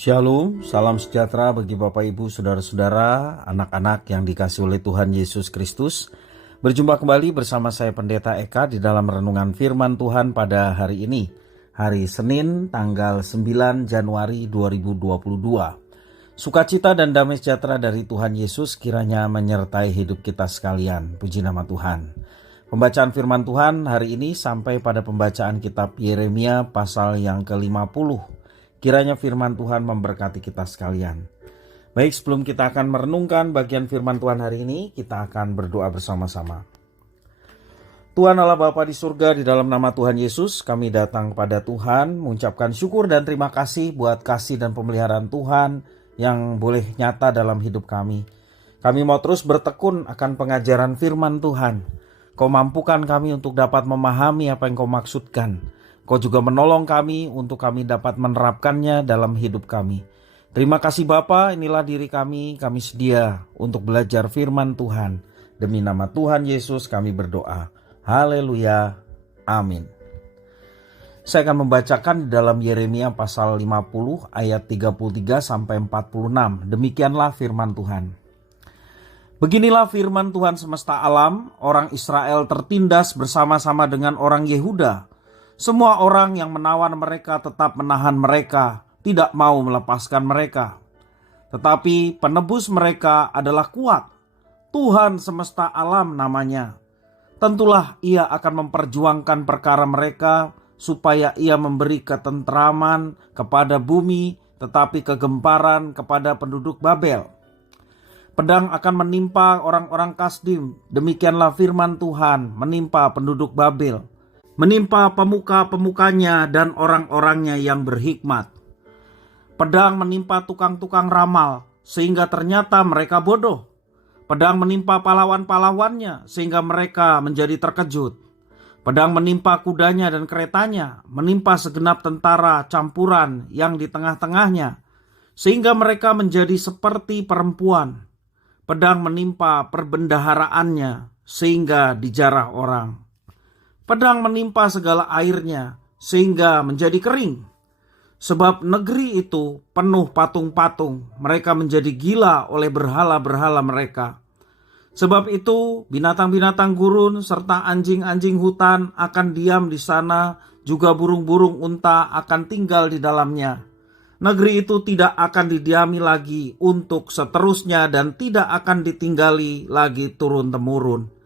Shalom, salam sejahtera bagi Bapak Ibu, Saudara-saudara, anak-anak yang dikasihi oleh Tuhan Yesus Kristus. Berjumpa kembali bersama saya Pendeta Eka di dalam renungan firman Tuhan pada hari ini, hari Senin tanggal 9 Januari 2022. Sukacita dan damai sejahtera dari Tuhan Yesus kiranya menyertai hidup kita sekalian. Puji nama Tuhan. Pembacaan firman Tuhan hari ini sampai pada pembacaan kitab Yeremia pasal yang ke-50. Kiranya firman Tuhan memberkati kita sekalian. Baik, sebelum kita akan merenungkan bagian firman Tuhan hari ini, kita akan berdoa bersama-sama. Tuhan Allah Bapa di surga, di dalam nama Tuhan Yesus, kami datang pada Tuhan, mengucapkan syukur dan terima kasih buat kasih dan pemeliharaan Tuhan yang boleh nyata dalam hidup kami. Kami mau terus bertekun akan pengajaran firman Tuhan. Kau mampukan kami untuk dapat memahami apa yang Kau maksudkan. Kau juga menolong kami untuk kami dapat menerapkannya dalam hidup kami. Terima kasih Bapa, inilah diri kami sedia untuk belajar firman Tuhan. Demi nama Tuhan Yesus kami berdoa. Haleluya. Amin. Saya akan membacakan di dalam Yeremia pasal 50 ayat 33 sampai 46. Demikianlah firman Tuhan. Beginilah firman Tuhan semesta alam, orang Israel tertindas bersama-sama dengan orang Yehuda. Semua orang yang menawan mereka tetap menahan mereka, tidak mau melepaskan mereka. Tetapi penebus mereka adalah kuat. Tuhan semesta alam namanya. Tentulah ia akan memperjuangkan perkara mereka, supaya ia memberi ketentraman kepada bumi, tetapi kegemparan kepada penduduk Babel. Pedang akan menimpa orang-orang Kasdim, demikianlah firman Tuhan menimpa penduduk Babel. Menimpa pemuka-pemukanya dan orang-orangnya yang berhikmat. Pedang menimpa tukang-tukang ramal, sehingga ternyata mereka bodoh. Pedang menimpa pahlawan-pahlawannya, sehingga mereka menjadi terkejut. Pedang menimpa kudanya dan keretanya, menimpa segenap tentara campuran yang di tengah-tengahnya, sehingga mereka menjadi seperti perempuan. Pedang menimpa perbendaharaannya, sehingga dijarah orang. Pedang menimpa segala airnya, sehingga menjadi kering. Sebab negeri itu penuh patung-patung, mereka menjadi gila oleh berhala-berhala mereka. Sebab itu binatang-binatang gurun serta anjing-anjing hutan akan diam di sana, juga burung-burung unta akan tinggal di dalamnya. Negeri itu tidak akan didiami lagi untuk seterusnya dan tidak akan ditinggali lagi turun-temurun.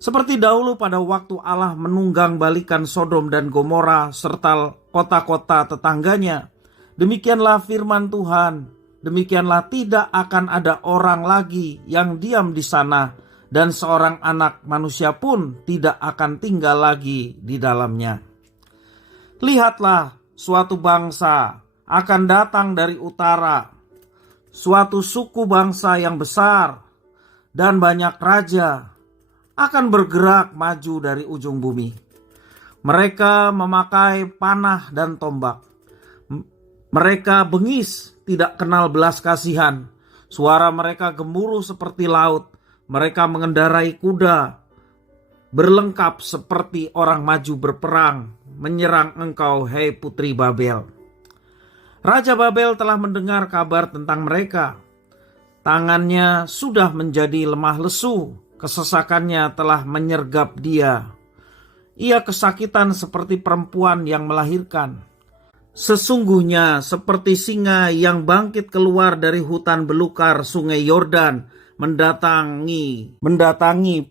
Seperti dahulu pada waktu Allah menunggang balikan Sodom dan Gomora serta kota-kota tetangganya. Demikianlah firman Tuhan. Demikianlah tidak akan ada orang lagi yang diam di sana, dan seorang anak manusia pun tidak akan tinggal lagi di dalamnya. Lihatlah, suatu bangsa akan datang dari utara, suatu suku bangsa yang besar dan banyak raja akan bergerak maju dari ujung bumi. Mereka memakai panah dan tombak. Mereka bengis, tidak kenal belas kasihan. Suara mereka gemuruh seperti laut. Mereka mengendarai kuda, berlengkap seperti orang maju berperang, menyerang engkau, hei putri Babel. Raja Babel telah mendengar kabar tentang mereka. Tangannya sudah menjadi lemah lesu. Kesesakannya telah menyergap dia. Ia kesakitan seperti perempuan yang melahirkan. Sesungguhnya seperti singa yang bangkit keluar dari hutan belukar sungai Yordan, mendatangi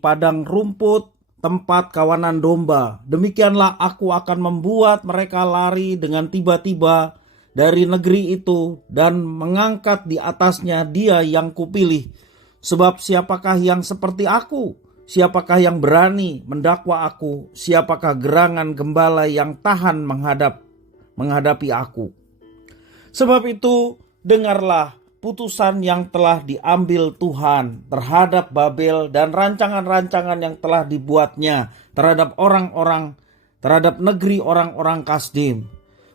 padang rumput, tempat kawanan domba. Demikianlah aku akan membuat mereka lari dengan tiba-tiba dari negeri itu dan mengangkat di atasnya dia yang kupilih. Sebab siapakah yang seperti aku? Siapakah yang berani mendakwa aku? Siapakah gerangan gembala yang tahan menghadapi aku? Sebab itu dengarlah putusan yang telah diambil Tuhan terhadap Babel dan rancangan-rancangan yang telah dibuatnya terhadap negeri orang-orang Kasdim.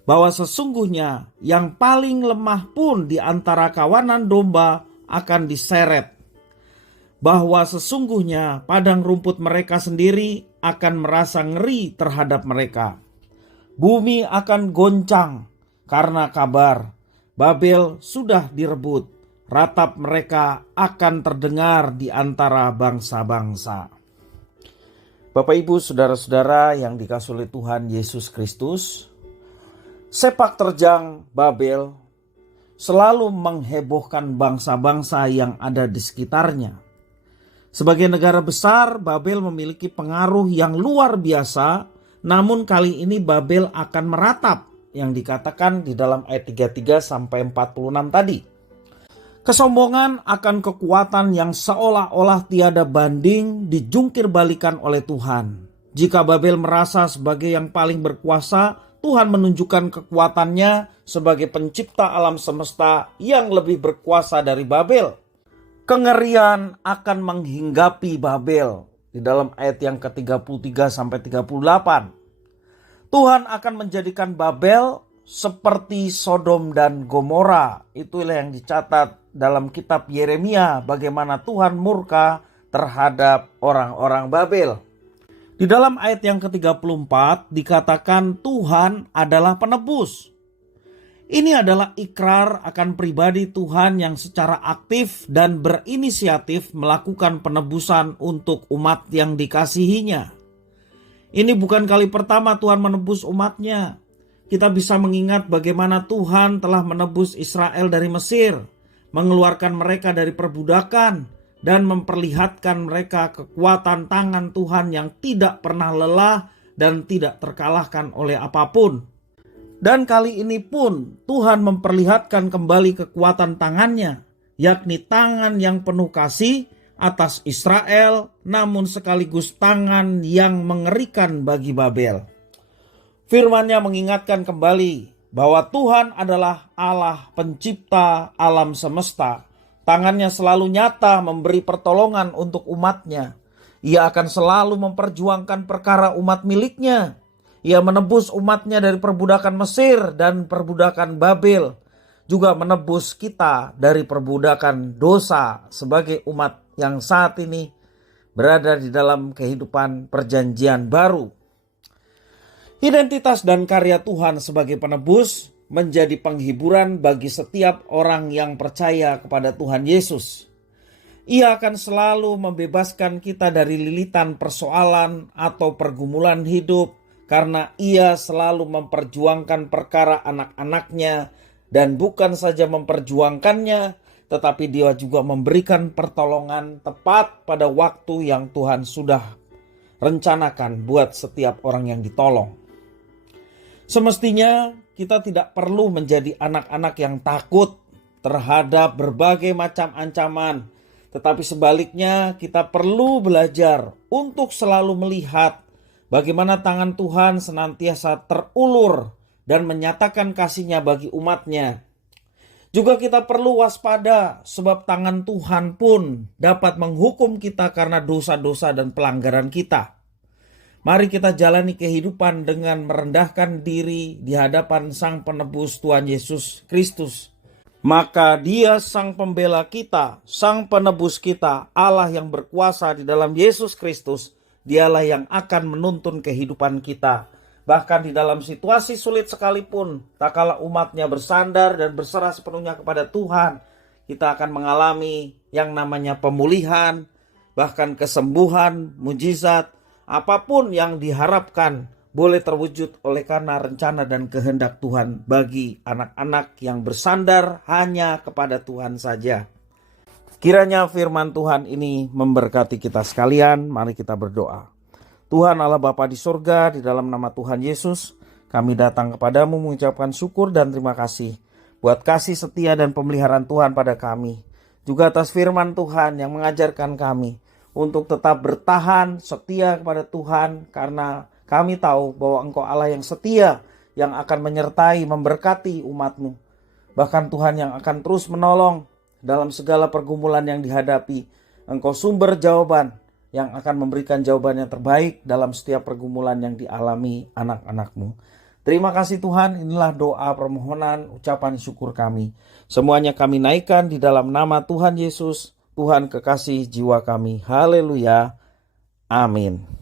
Bahwa sesungguhnya yang paling lemah pun di antara kawanan domba akan diseret. Bahwa sesungguhnya padang rumput mereka sendiri akan merasa ngeri terhadap mereka. Bumi akan goncang karena kabar, Babel sudah direbut. Ratap mereka akan terdengar di antara bangsa-bangsa. Bapak Ibu, saudara-saudara yang dikasihi oleh Tuhan Yesus Kristus, sepak terjang Babel selalu menghebohkan bangsa-bangsa yang ada di sekitarnya. Sebagai negara besar, Babel memiliki pengaruh yang luar biasa, namun kali ini Babel akan meratap, yang dikatakan di dalam ayat 33 sampai 46 tadi. Kesombongan akan kekuatan yang seolah-olah tiada banding dijungkir balikan oleh Tuhan. Jika Babel merasa sebagai yang paling berkuasa, Tuhan menunjukkan kekuatannya sebagai pencipta alam semesta yang lebih berkuasa dari Babel. Kengerian akan menghinggapi Babel di dalam ayat yang ke-33 sampai 38. Tuhan akan menjadikan Babel seperti Sodom dan Gomora. Itulah yang dicatat dalam kitab Yeremia, bagaimana Tuhan murka terhadap orang-orang Babel. Di dalam ayat yang ke-34 dikatakan Tuhan adalah penebus. Ini adalah ikrar akan pribadi Tuhan yang secara aktif dan berinisiatif melakukan penebusan untuk umat yang dikasihinya. Ini bukan kali pertama Tuhan menebus umatnya. Kita bisa mengingat bagaimana Tuhan telah menebus Israel dari Mesir, mengeluarkan mereka dari perbudakan, dan memperlihatkan mereka kekuatan tangan Tuhan yang tidak pernah lelah dan tidak terkalahkan oleh apapun. Dan kali ini pun Tuhan memperlihatkan kembali kekuatan tangannya, yakni tangan yang penuh kasih atas Israel, namun sekaligus tangan yang mengerikan bagi Babel. Firman-Nya mengingatkan kembali bahwa Tuhan adalah Allah pencipta alam semesta. Tangannya selalu nyata memberi pertolongan untuk umatnya. Ia akan selalu memperjuangkan perkara umat miliknya. Ia menebus umatnya dari perbudakan Mesir dan perbudakan Babel. Juga menebus kita dari perbudakan dosa sebagai umat yang saat ini berada di dalam kehidupan perjanjian baru. Identitas dan karya Tuhan sebagai penebus menjadi penghiburan bagi setiap orang yang percaya kepada Tuhan Yesus. Ia akan selalu membebaskan kita dari lilitan persoalan atau pergumulan hidup, karena ia selalu memperjuangkan perkara anak-anaknya, dan bukan saja memperjuangkannya, tetapi dia juga memberikan pertolongan tepat pada waktu yang Tuhan sudah rencanakan buat setiap orang yang ditolong. Semestinya kita tidak perlu menjadi anak-anak yang takut terhadap berbagai macam ancaman, tetapi sebaliknya kita perlu belajar untuk selalu melihat bagaimana tangan Tuhan senantiasa terulur dan menyatakan kasih-Nya bagi umat-Nya. Juga kita perlu waspada sebab tangan Tuhan pun dapat menghukum kita karena dosa-dosa dan pelanggaran kita. Mari kita jalani kehidupan dengan merendahkan diri di hadapan Sang Penebus Tuhan Yesus Kristus. Maka Dia Sang Pembela kita, Sang Penebus kita, Allah yang berkuasa di dalam Yesus Kristus. Dialah yang akan menuntun kehidupan kita. Bahkan di dalam situasi sulit sekalipun, tak kala umatnya bersandar dan berserah sepenuhnya kepada Tuhan, kita akan mengalami yang namanya pemulihan, bahkan kesembuhan, mujizat, apapun yang diharapkan boleh terwujud oleh karena rencana dan kehendak Tuhan bagi anak-anak yang bersandar hanya kepada Tuhan saja. Kiranya firman Tuhan ini memberkati kita sekalian. Mari kita berdoa. Tuhan Allah Bapa di sorga, di dalam nama Tuhan Yesus, kami datang kepadamu mengucapkan syukur dan terima kasih buat kasih setia dan pemeliharaan Tuhan pada kami. Juga atas firman Tuhan yang mengajarkan kami untuk tetap bertahan setia kepada Tuhan, karena kami tahu bahwa Engkau Allah yang setia, yang akan menyertai, memberkati umat-Mu. Bahkan Tuhan yang akan terus menolong dalam segala pergumulan yang dihadapi. Engkau sumber jawaban yang akan memberikan jawaban yang terbaik dalam setiap pergumulan yang dialami anak-anak-Mu. Terima kasih Tuhan, inilah doa, permohonan, ucapan syukur kami. Semuanya kami naikkan di dalam nama Tuhan Yesus, Tuhan kekasih jiwa kami. Haleluya. Amin.